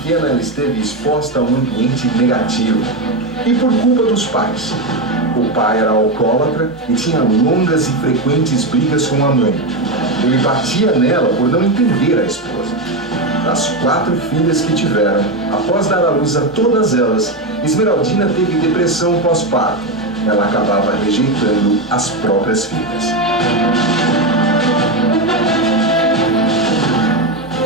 pequena, ela esteve exposta a um ambiente negativo. E por culpa dos pais. O pai era alcoólatra e tinha longas e frequentes brigas com a mãe. Ele batia nela por não entender a esposa. Das 4 filhas que tiveram, após dar à luz a todas elas, Esmeraldina teve depressão pós-parto. Ela acabava rejeitando as próprias filhas.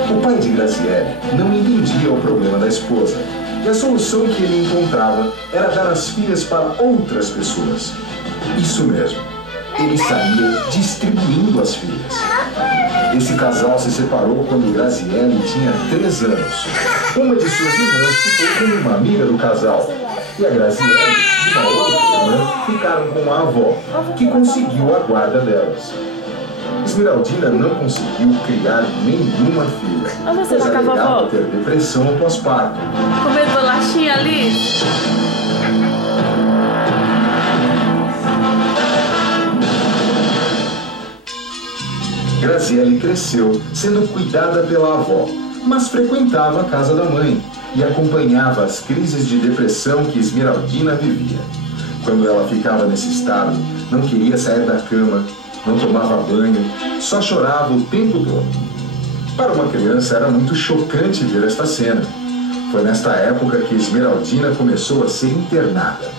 O pai de Graziele não entendia o problema da esposa. E a solução que ele encontrava era dar as filhas para outras pessoas. Isso mesmo. Ele saía distribuindo as filhas. Esse casal se separou quando Graziele tinha 3 anos. Uma de suas irmãs ficou com uma amiga do casal. E a Graziele e uma outra irmã ficaram com a avó, que conseguiu a guarda delas. Esmeraldina não conseguiu criar nenhuma filha, pois alegava ter depressão pós-parto. Comer bolachinha ali? Graziele cresceu sendo cuidada pela avó, mas frequentava a casa da mãe e acompanhava as crises de depressão que Esmeraldina vivia. Quando ela ficava nesse estado, não queria sair da cama, não tomava banho, só chorava o tempo todo. Para uma criança era muito chocante ver esta cena. Foi nesta época que Esmeraldina começou a ser internada.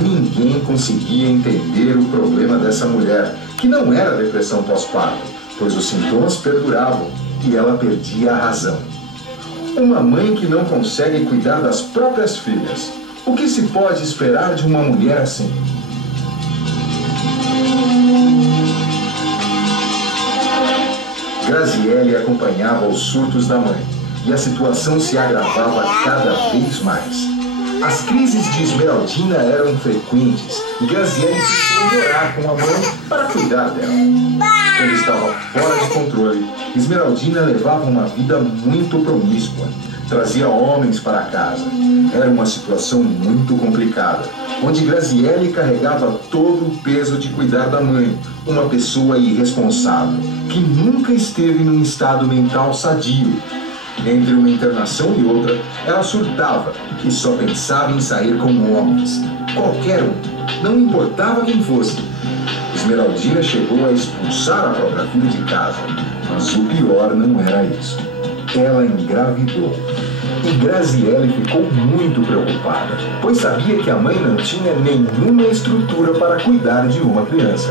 Ninguém conseguia entender o problema dessa mulher, que não era depressão pós-parto, pois os sintomas perduravam e ela perdia a razão. Uma mãe que não consegue cuidar das próprias filhas. O que se pode esperar de uma mulher assim? Graziele acompanhava os surtos da mãe e a situação se agravava cada vez mais. As crises de Esmeraldina eram frequentes e Graziele precisou morar com a mãe para cuidar dela. Quando estava fora de controle, Esmeraldina levava uma vida muito promíscua. Trazia homens para casa. Era uma situação muito complicada, onde Graziele carregava todo o peso de cuidar da mãe, uma pessoa irresponsável, que nunca esteve num estado mental sadio. Entre uma internação e outra, ela surtava e só pensava em sair com homens. Qualquer um, não importava quem fosse. Esmeraldina chegou a expulsar a própria filha de casa, mas o pior não era isso. Ela engravidou. E Graziele ficou muito preocupada, pois sabia que a mãe não tinha nenhuma estrutura para cuidar de uma criança.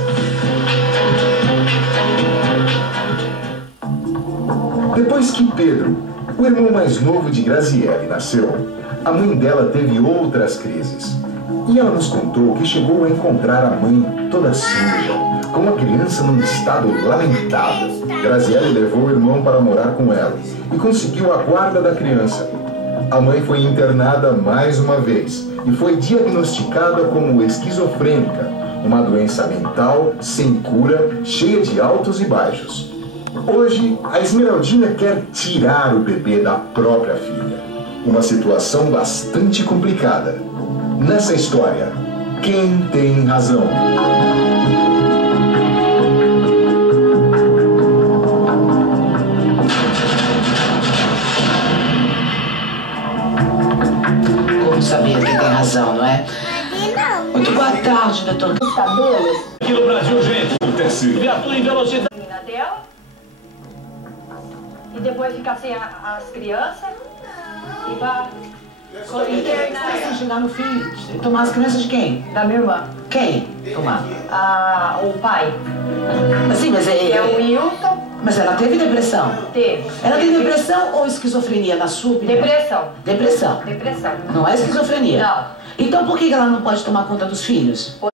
Depois que Pedro, o irmão mais novo de Graziele, nasceu, a mãe dela teve outras crises. E ela nos contou que chegou a encontrar a mãe toda suja, com a criança num estado lamentável. Graziele levou o irmão para morar com ela e conseguiu a guarda da criança. A mãe foi internada mais uma vez e foi diagnosticada como esquizofrênica, uma doença mental sem cura, cheia de altos e baixos. Hoje, a Esmeraldina quer tirar o bebê da própria filha. Uma situação bastante complicada. Nessa história, quem tem razão? Como saber quem tem razão, não é? Muito boa tarde, doutor. Os cabelos. Aqui no Brasil, gente, acontece. Viatura em velocidade. Dela. E depois ficar sem as crianças. E vai Se chegar no fim, tomar as crianças de quem? da minha irmã. Quem? Tomar? O pai. Assim, mas É o Wilton. Mas ela teve depressão? Teve. Ela tem depressão ou esquizofrenia, na sua opinião? Depressão. Depressão. Depressão. Não é esquizofrenia? Não. Então por que ela não pode tomar conta dos filhos?